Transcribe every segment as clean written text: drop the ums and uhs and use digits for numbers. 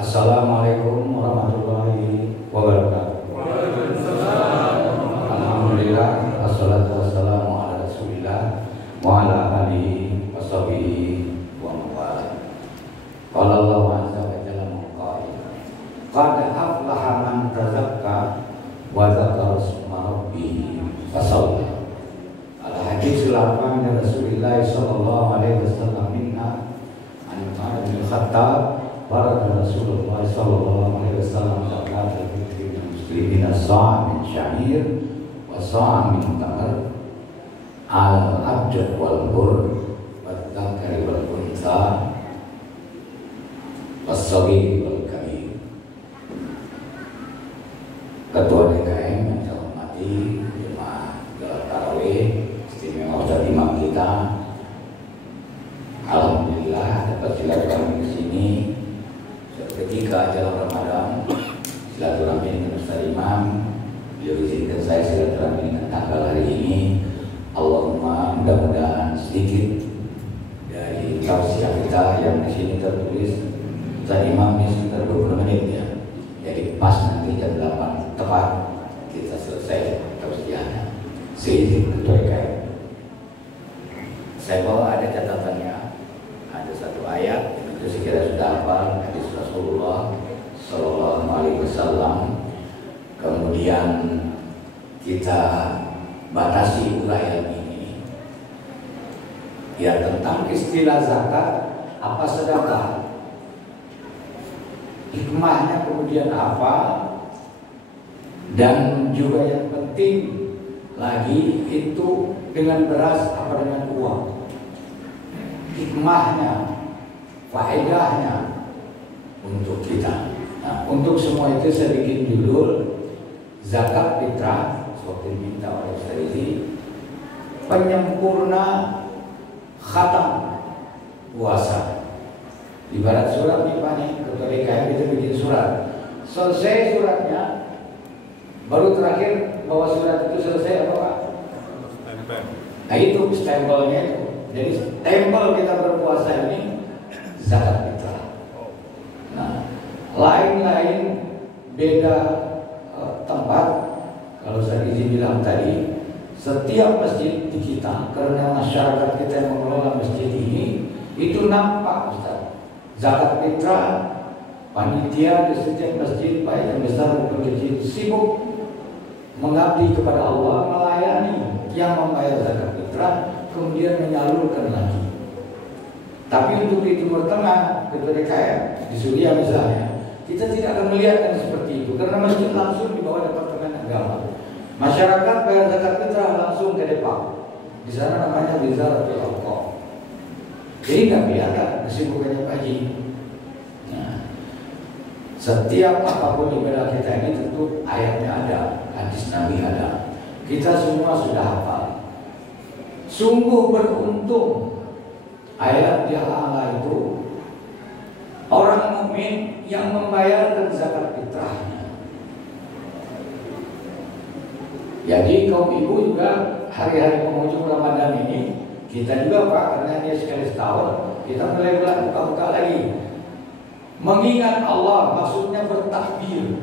Assalamualaikum warahmatullahi wabarakatuh. Alhamdulillah, wassalatu wassalamu ala rasulillah wa ala alihi washabihi wa mawala. Qala Allah azza wa jalla maqali qad aflaha man tazakka wa dzakara isma rabbih fasalla. Al-hadits al-arba' min Rasulillah sallallahu alaihi wasallam minha an Umar bin Khattab baraka Rasulullah sallallahu alaihi wasallam zakat al-fitri lil muslimin as-sa' min sya'ir wa sa' min tamar al-abd wal bur wa dzakari wal untha was-saghir wal kabir. Ketua DKM yang saya hormati, jemaah gelar tarawih istimewa Ustaz Imam kita, alhamdulillah dapat silaturahmi di sini ketika acara Ramadan. Silaturahmi dengan Ustaz Imam, beliau izinkan saya silaturahmi dengan tanggal hari ini. Allahumma mudah-mudahan sedikit dari tausiah kita yang di sini tertulis Ustaz Imam ini sekitar 20 menit ya. Jadi pas nanti jam 8 tepat kita selesai tausiahnya. Seizin Ketua DKM. Saya bawa ada catatannya, ada satu ayat itu sekira sudah hafal, hadis Rasulullah Sallallahu Alaihi Wasallam. Kemudian kita batasi uraian ini ya tentang istilah zakat, apa sedekah, hikmahnya kemudian apa, dan juga yang penting lagi itu dengan beras apa dengan uang, hikmahnya, faedahnya untuk kita. Nah, untuk semua itu saya bikin judul zakat fitrah seperti diminta oleh Ustaz Izi, penyempurna khatam puasa. Ibarat surat nih Pak nih, Ketua DKM itu bikin surat, selesai suratnya baru terakhir bahwa surat itu selesai apa Pak? Nah itu stempelnya itu. Jadi stempel kita berpuasa ini zakat fitrah. Nah, lain-lain beda tempat. Kalau saya izin bilang tadi, setiap masjid di kita, karena masyarakat kita yang mengelola masjid ini, itu nampak Ustaz. Zakat fitrah, panitia di setiap masjid, baik yang besar maupun kecil, sibuk mengabdi kepada Allah, melayani yang membayar zakat fitrah, kemudian menyalurkan lagi. Tapi untuk di Timur Tengah, Ketua DKM, di Suriah misalnya, kita tidak akan melihatkan seperti itu karena masjid langsung di bawah Departemen Agama. Masyarakat bayar zakat fitrah langsung ke Depok. Di sana namanya Wizaratul Auqaf. Jadi nggak kelihatan kesibukannya Pak Haji. Nah, setiap apapun ibadah kita ini tentu ayatnya ada, hadis Nabi ada. Kita semua sudah hafal. Sungguh beruntung ayat di Allah itu orang mukmin yang membayarkan zakat fitrahnya. Jadi kaum ibu juga hari-hari penghujung Ramadan ini, kita juga Pak, karena dia sekali setahun, kita mulai buka-buka lagi. Mengingat Allah, maksudnya bertakbir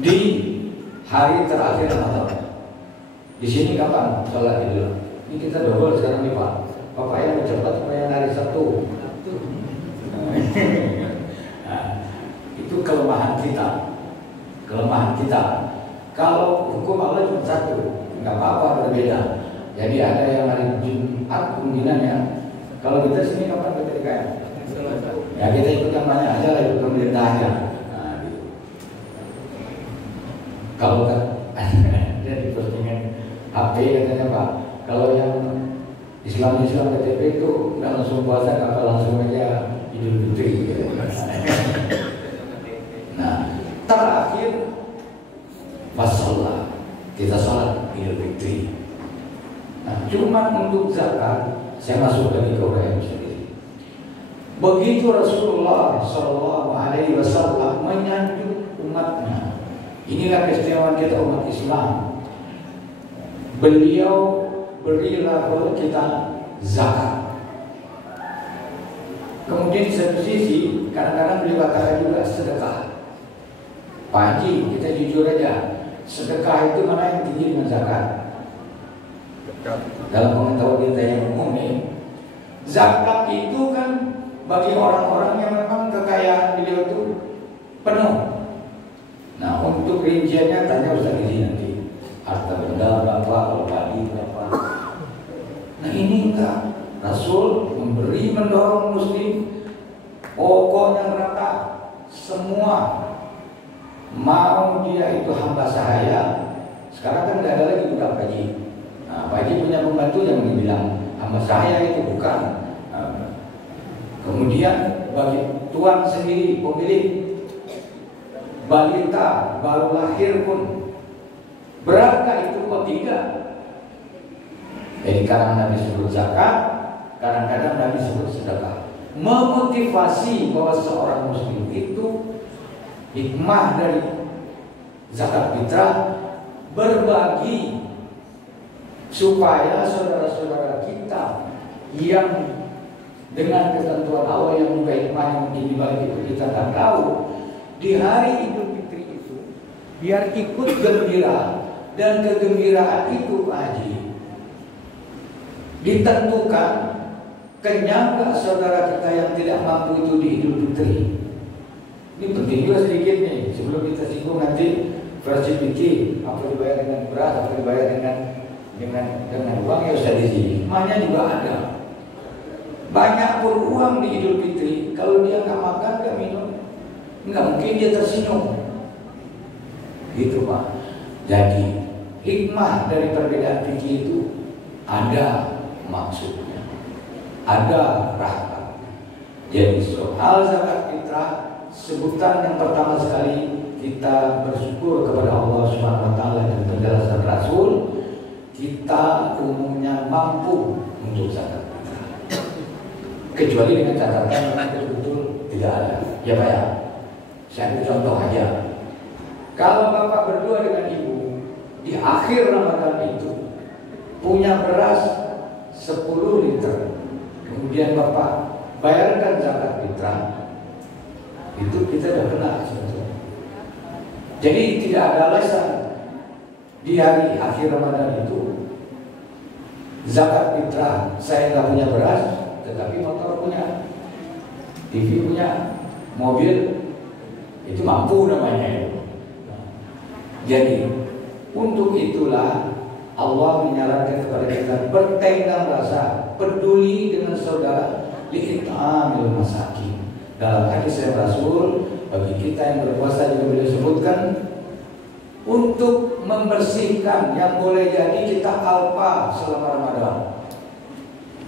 di hari terakhir Ramadan. Di sini kapan sholat Idul? Ini kita double sekarang nih Pak. Bapak yang cepat supaya hari Sabtu. Nah, itu kelemahan kita. Kelemahan kita. Kalau hukum Allah cuma satu, nggak apa-apa berbeda. Jadi ada yang hari Jumat kemungkinannya. Kalau kita sini kapan ketika ya kita ikut yang banyak aja lah, ikut pemerintah aja. Nah, gitu. Kalau kan jadi postingan HP katanya Pak, kalau yang Islam KTP itu nggak langsung puasa, nggak langsung aja Idul Fitri. Nah, terakhir pas sholat kita sholat Idul Fitri. Nah, cuma untuk zakat saya masuk lagi ke UKM sendiri. Begitu Rasulullah Shallallahu Alaihi Wasallam menyanjung umatnya, inilah keistimewaan kita umat Islam. Beliau berilah kepada kita zakat. Kemudian Kemudian di satu sisi kadang-kadang beliau katakan juga sedekah. Pak Haji, kita jujur aja, sedekah itu mana yang tinggi dengan zakat? Dalam pengetahuan kita yang umum nih, zakat itu kan bagi orang-orang yang memang kekayaan beliau itu penuh. Nah, untuk rinciannya tanya Ustaz Gizi nanti. Harta benda berapa, kalau tadi berapa. Nah ini enggak. Rasul memberi, mendorong muslim, pokoknya rata semua mau dia itu hamba sahaya. Sekarang kan tidak ada lagi budak haji. Nah, Pak Haji punya pembantu yang dibilang hamba sahaya itu bukan. Kemudian bagi tuan sendiri, pemilik balita baru lahir pun berapa itu kok tidak? Jadi kadang Nabi sebut zakat, kadang-kadang Nabi sebut sedekah. Memotivasi bahwa seorang muslim itu hikmah dari zakat fitrah berbagi supaya saudara-saudara kita yang dengan ketentuan Allah yang juga hikmah yang mungkin dibagi itu kita tak tahu, di hari Idul Fitri itu biar ikut gembira. Dan kegembiraan itu Pak Haji ditentukan kenyang gak saudara kita yang tidak mampu itu di Idul Fitri. Ini penting juga sedikit nih sebelum kita singgung nanti versi fikih, apa dibayar dengan beras, apa dibayar dengan uang ya Ustaz Gizi. Hikmahnya juga ada. Banyak pun uang di Idul Fitri, kalau dia nggak makan nggak minum, nggak mungkin dia tersenyum. Gitu Pak. Jadi hikmah dari perbedaan fikih itu ada maksudnya, ada rahmat. Jadi soal zakat fitrah, sebutan yang pertama sekali kita bersyukur kepada Allah Subhanahu Wa Taala dan penjelasan Rasul, kita umumnya mampu untuk zakat fitrah, kecuali dengan catatan yang betul-betul tidak ada. Ya Pak ya, saya ambil contoh aja. Kalau Bapak berdua dengan Ibu di akhir Ramadan itu punya beras 10 liter, kemudian Bapak bayarkan zakat fitrah, itu kita sudah kena sebetulnya. Jadi tidak ada alasan di hari akhir Ramadan itu zakat fitrah saya nggak punya beras, tetapi motor punya, TV punya, mobil, itu mampu namanya. Jadi untuk itulah Allah menyarankan kepada kita bertenggang rasa, peduli dengan saudara, li'it'amil masakin. Dalam hadis Rasul, bagi kita yang berpuasa juga beliau sebutkan untuk membersihkan yang boleh jadi kita alpa selama Ramadan.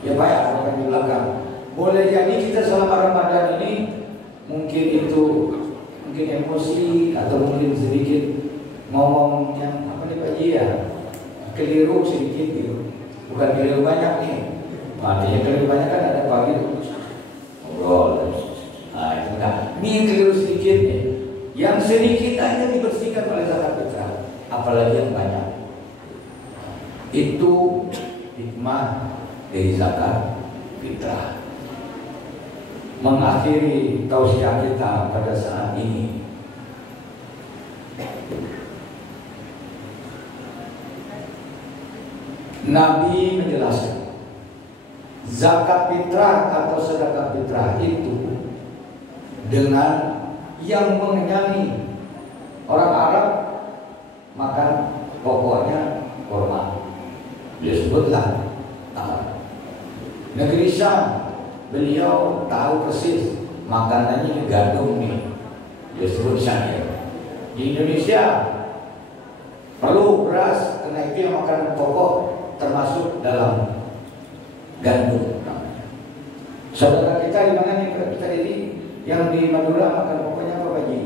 Ya Pak ya, akan di belakang. Boleh jadi kita selama Ramadan ini mungkin emosi atau mungkin sedikit ngomong yang apa nih Pak Ji ya, keliru sedikit gitu, bukan keliru banyak nih. Artinya keliru banyak kan ada pagi ngobrol, nah itu kan. Ini yang keliru sedikit nih, yang sedikit aja dibersihkan oleh zakat fitrah, apalagi yang banyak. Itu hikmah dari zakat fitrah. Mengakhiri tausiah kita pada saat ini, Nabi menjelaskan zakat fitrah atau sedekah fitrah itu dengan yang mengenyangi. Orang Arab makan pokoknya kurma, dia sebutlah tamar. Negeri Syam beliau tahu persis makanannya gandum nih, dia sebut sya'ir. Di Indonesia perlu beras, karena itu yang makanan pokok termasuk dalam gandum. Saudara kita di mana nih kita ini yang di Madura makan pokoknya apa Pak Ji?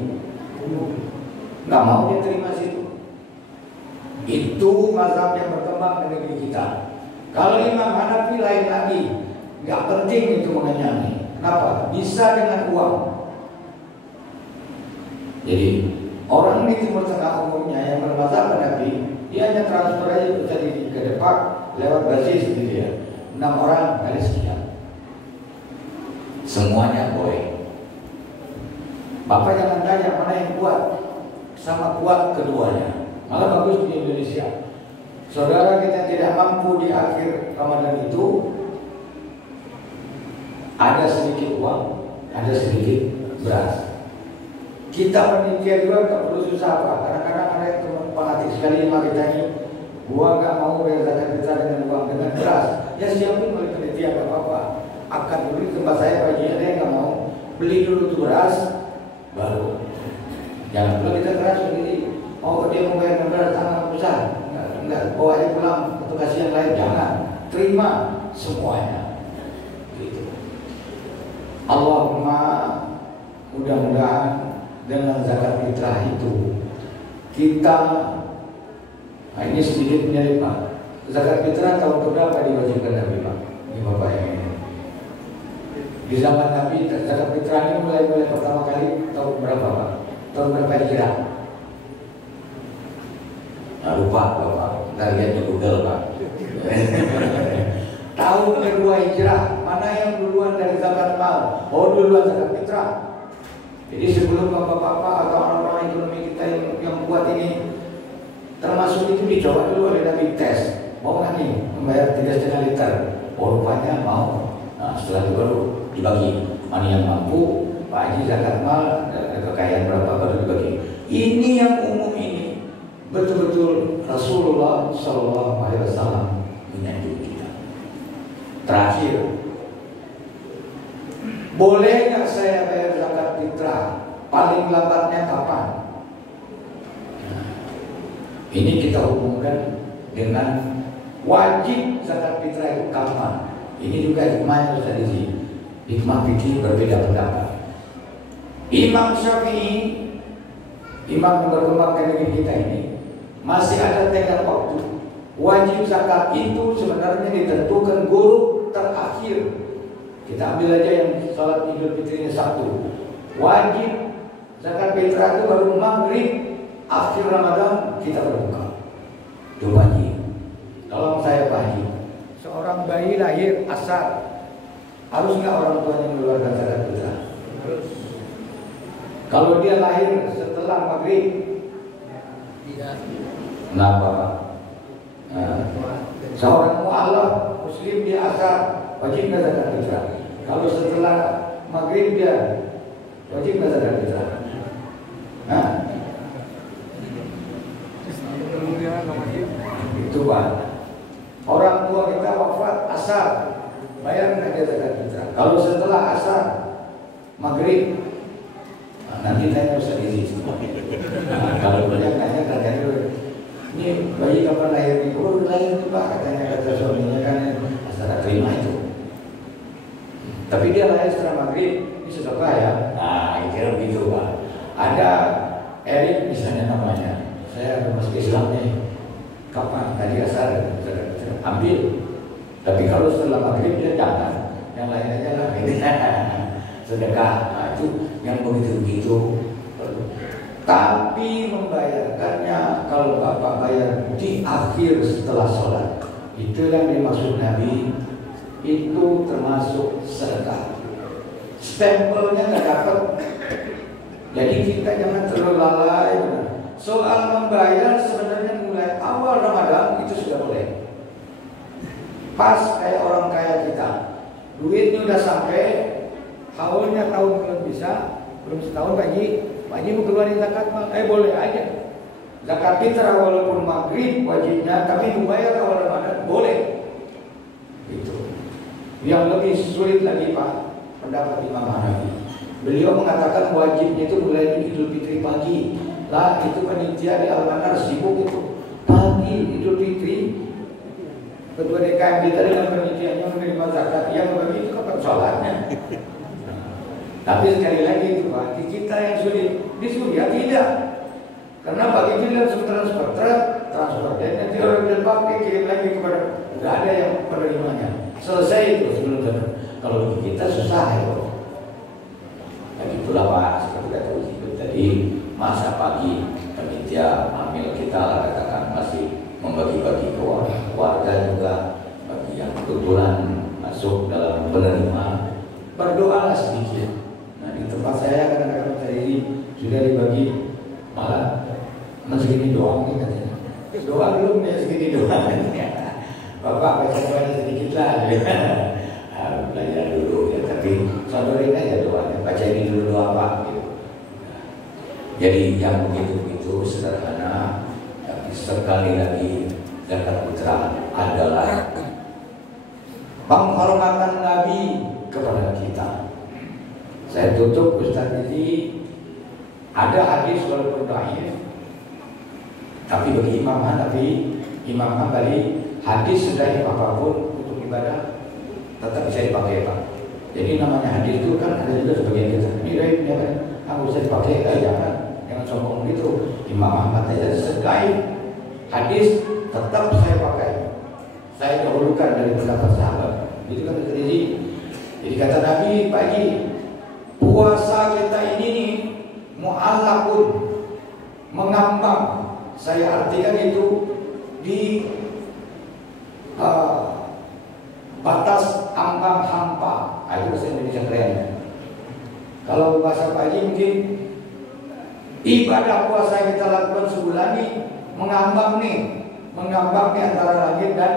Nggak mau dia terima situ. Itu mazhab yang berkembang di negeri kita. Kalau Imam Hanafi lain lagi, nggak penting itu mengenyangi. Kenapa? Bisa dengan uang. Jadi orang di Timur Tengah umumnya yang bermazhab Hanafi, dia hanya transfer aja jadi ke depan lewat basis gitu ya. 6 orang kali sekian. semuanya boleh. Bapak jangan tanya mana yang kuat, sama kuat keduanya. Malah bagus di Indonesia. Saudara kita tidak mampu di akhir Ramadan itu, ada sedikit uang, ada sedikit beras. Kita panitia juga tak perlu susah apa. Kadang-kadang ada yang fanatik sekali sama kita ini. Gua gak mau bayar zakat fitrah dengan uang, dengan beras. Ya siapin oleh panitia gak apa-apa. Akan dulu di tempat saya Pak Haji, ada yang gak mau beli dulu tuh beras, baru. Jangan pula kita keras sendiri. Oh dia mau bayar dengan beras, tangan besar. Enggak, bawa aja pulang atau kasih yang lain. Jangan, terima semuanya. Gitu. Allahumma, mudah-mudahan dengan zakat fitrah itu kita, nah ini sedikit menyelip Pak. Zakat fitrah tahun berapa diwajibkan Nabi Pak? Ini Bapak yang ini. Di zaman Nabi zakat fitrah ini mulai pertama kali tahun berapa Pak? Tahun berapa Hijrah? Nah, lupa Bapak. Ntar lihat di Google Pak. Tahun kedua Hijrah, mana yang duluan dari zakat mal? Oh duluan zakat fitrah. Jadi sebelum bapak-bapak atau orang-orang ekonomi kita yang kuat ini termasuk itu dicoba dulu oleh Nabi tes, mau nggak nih membayar 3,5 liter? Oh rupanya mau. Nah setelah itu baru dibagi mana yang mampu. Pak Haji zakat mal kekayaan berapa baru dibagi. Ini yang umum ini betul-betul Rasulullah Shallallahu Alaihi Wasallam menyanjung kita. Terakhir, boleh nggak saya bayar zakat fitrah? Paling lambatnya kapan? Nah, ini kita hubungkan dengan wajib zakat fitrah itu kapan? Ini juga hikmahnya Ustaz Izi. Hikmah fikih berbeda pendapat. Imam Syafi'i, imam yang berkembangkan negeri kita ini, masih ada tenggat waktu. Wajib zakat itu sebenarnya ditentukan guru terakhir. Kita ambil aja yang salat Idul Fitrinya Sabtu. Wajib zakat fitrah itu baru maghrib akhir Ramadan kita berbuka. Itu Pak Haji. Tolong saya Pak Haji. Seorang bayi lahir asar, harus nggak orang tuanya mengeluarkan zakat fitrah? Harus. Kalau dia lahir setelah maghrib, tidak. Kenapa? Nah, seorang mu'alaf muslim dia asar, wajib nggak zakat fitrah? Kalau setelah maghrib dia wajib nggak zakat fitrah? Nah, itu Pak. Orang tua kita wafat asar, bayar nggak dia zakat fitrah? Kalau setelah asar maghrib, nah, nanti tanya Ustaz Izi. Nah, kalau banyak tanya katanya ini bayi kapan lahir? Oh lahir itu Pak, katanya kata suaminya kan asal terima itu. Tapi dia lahir setelah maghrib, ini sedekah ya. Nah, kira begitu Pak. Ada Erik misalnya namanya, saya masuk Islam nih. Kapan? Tadi asar, ambil. Tapi kalau setelah maghrib dia jangan, yang lain aja lah. Sedekah, nah, itu yang begitu-begitu. Tapi membayarkannya kalau Bapak bayar di akhir setelah sholat, itu yang dimaksud Nabi. Itu termasuk sedekah. Stempelnya nggak dapat. Jadi kita jangan terlalu lalai. Soal membayar sebenarnya mulai awal Ramadan itu sudah boleh. Pas kayak orang kaya kita, duitnya udah sampai, haulnya tahun belum bisa, belum setahun Pak Haji mau keluarin zakat mal, boleh aja. Zakat fitrah walaupun maghrib wajibnya, tapi membayar awal Ramadan boleh. Itu. Yang lebih sulit lagi Pak, pendapat Imam Hanafi. Beliau mengatakan wajibnya itu mulai dari Idul Fitri pagi. Lah itu panitia di Al-Manar sibuk itu. Pagi Idul Fitri, ketua DKM kita dengan panitianya menerima zakat, yang begitu kapan sholatnya? Tapi sekali lagi itu Pak, di kita yang sulit, di Suriah tidak. Karena bagi kita langsung transfer dan nanti orang bilang pakai kirim lagi kepada, nggak ada yang penerimanya. Selesai itu sebelum zakat. Kalau di kita susah ya Pak. Dan itulah Pak, seperti kata Ibu tadi, masa pagi panitia amil kita lah katakan masih membagi-bagi ke warga juga, bagi yang kebetulan masuk dalam penerima, berdoalah sedikit. segini doang nih katanya. Doang belum ya segini doang. Bapak baca sedikit lah. Belajar dulu ya, tapi sodorin aja doanya. Baca ini dulu doa Pak. Gitu. Jadi yang begitu-begitu sederhana, tapi sekali lagi zakat fitrah adalah penghormatan Nabi kepada kita. Saya tutup Ustaz ini, ada hadis walaupun dhaif, tapi bagi Imam Hambali hadis sedaif apapun untuk ibadah tetap bisa dipakai Pak. Jadi namanya hadis itu kan ada juga sebagian kita ini dhaif ya kan, aku bisa dipakai jangan sombong gitu. Imam Ahmad aja sedaif hadis tetap saya pakai. Saya dahulukan dari pendapat sahabat. Itu kan terjadi. Jadi kata Nabi, Pak Haji, puasa kita ini nih mu'allaqun, mengambang. Saya artikan itu di batas ambang hampa. Itu bahasa Indonesia keren. Kalau bahasa Pak Haji mungkin ibadah puasa yang kita lakukan sebulan ini mengambang nih antara langit dan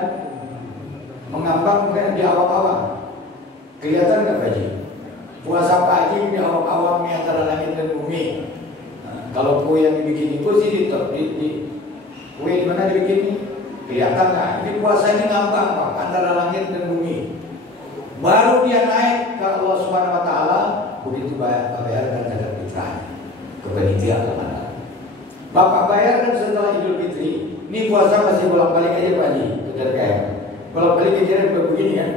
mengambang di awam-awam. Kelihatan nggak Pak Haji? Puasa Pak Haji di awam-awam antara langit dan bumi. Nah, kalau kue yang dibikin itu sih di kue di mana dibikin? Kelihatan nggak? Ini puasa ini ngambang Pak, antara langit dan bumi. Baru dia naik ke Allah Subhanahu Wa Taala, begitu bayarkan zakat fitrah ke panitia kemana? Bapak bayarkan setelah Idul Fitri. Ini puasa masih bolak-balik aja Pak Haji, betul kayak bolak-balik aja begini kan?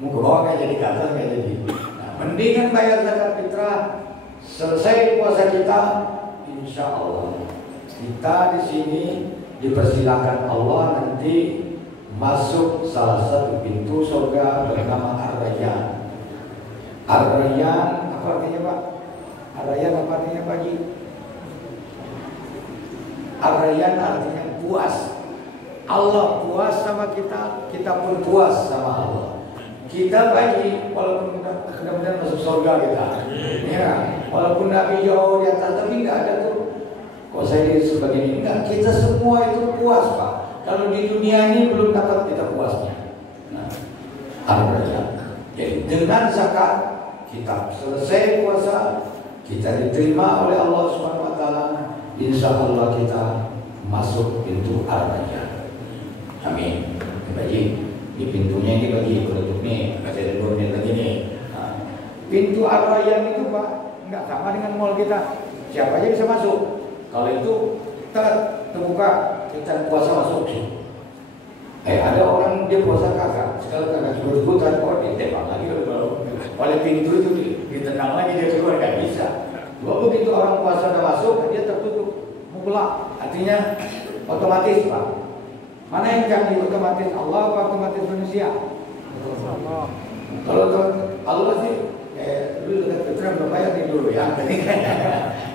Mau ke bawah nggak jadi, ke atas nggak jadi. Nah, mendingan bayar zakat fitrah. Selesai puasa kita, insya Allah kita di sini dipersilakan Allah nanti masuk salah satu pintu surga bernama Ar-Rayyan. Ar-Rayyan apa artinya Pak? Ar-Rayyan apa artinya Pak Haji? Ar-Rayyan artinya puas. Allah puas sama kita, kita pun puas sama Allah. Kita Pak Haji, walaupun mudah-mudahan masuk surga kita, ya, walaupun Nabi jauh di atas, tapi nggak ada tuh. Kok saya lihat sebagai ini? Enggak, kita semua itu puas Pak. Kalau di dunia ini belum dapat kita puasnya. Nah, Ar-Rayyan. Jadi dengan zakat kita selesai puasa, kita diterima oleh Allah Subhanahu Wa Taala. Insya Allah kita masuk pintu Ar-Rayyan. Amin. Bagi di pintunya ini bagi penutup nih, masih ada 2 menit lagi nih. Nah, pintu Ar-Rayyan itu Pak nggak sama dengan mall kita. Siapa aja bisa masuk. Kalau itu terbuka, kita puasa masuk sih. Ada orang dia puasa kagak, sekali kagak sebut-sebutan, kok ditembak lagi kalau oleh pintu itu ditendang lagi dia keluar, nggak bisa. Begitu orang puasa udah masuk, dia tertutup, mutlak, artinya otomatis Pak. Mana yang canggih, otomatis Allah atau otomatis manusia? Kalau Allah sih, dulu dekat fitrah belum bayar nih dulu ya.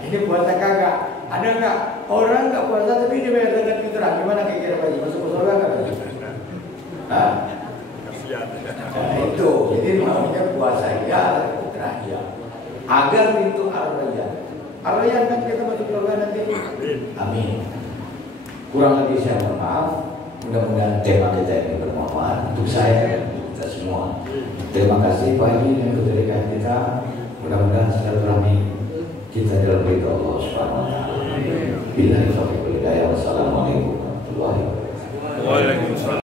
Ini puasa kagak. Ada nggak orang nggak puasa tapi dia bayar zakat fitrah? Gimana kira-kira Pak Haji? Masuk ke surga nggak? Nah, itu. Jadi namanya puasa ya, fitrah ya. Agar pintu Ar-Rayyan. Ar-Rayyan kan kita masuk surga nanti. Amin. Kurang lebih saya mohon maaf. Mudah-mudahan tema kita ini bermanfaat untuk saya dan kita semua. Terima kasih Pak Haji dan keterikatan kita. Mudah-mudahan silaturahmi kita dalam ridho Allah Subhanahu Wa Taala. Billahi taufiq wal hidayah. Wassalamualaikum.